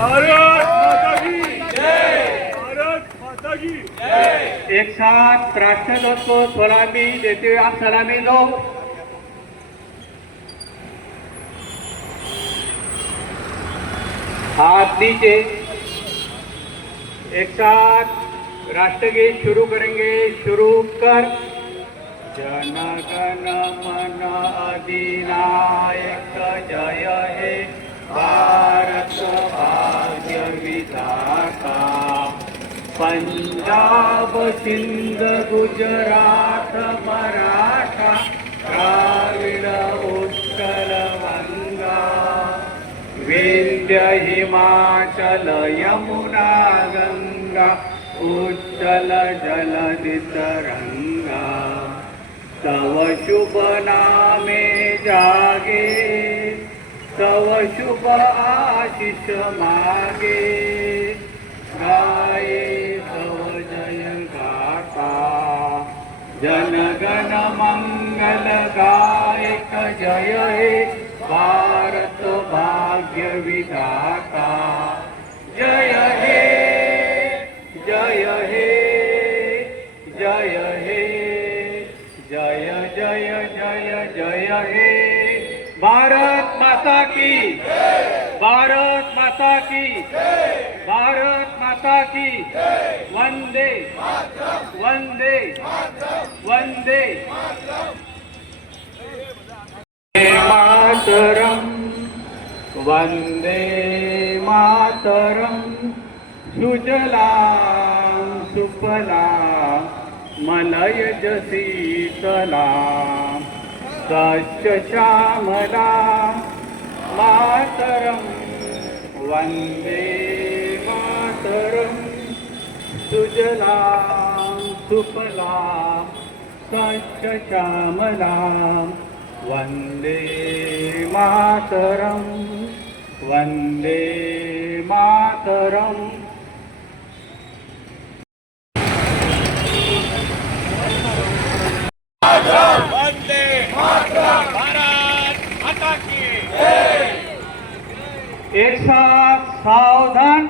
भारत माता की जय, भारत माता की जय। एक साथ राष्ट्रध्वज को सलामी देते हुए आप सलामी दो। हाथ नीचे। एक साथ राष्ट्रगीत शुरू करेंगे। शुरू कर। जन गण मन अधिनायक जय हे भारत भाग्य विधाता। पंजाब सिंध गुजरात मराठा द्राविड उत्कल गंगा विंध्य हिमाचल यमुना गंगा उच्चल जलधि तरंगा। तव शुभ नामे जागे तव शुभ आशीष मागे। गाये तव जय गाथा जन गण मंगल गायक जय हे भारत भाग्य विधाता। जय हे जय हे जय हे जय जय जय जय हे। भारत माता की भारत माता की भारत माता की वंदे वंदे वंदे मातरम वंदे मातरम। सुजलां सुफलां मलयज शीतलां सस्य श्यामलां मातरं वंदे मातरं। सुजलां सुफलां सस्य श्यामलां वंदे मातरं वंदे मातरं। वंदे मातरम, भारत माता की जय। एक साथ सावधान।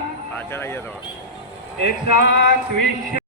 चला ये तो एक साथ विश्राम।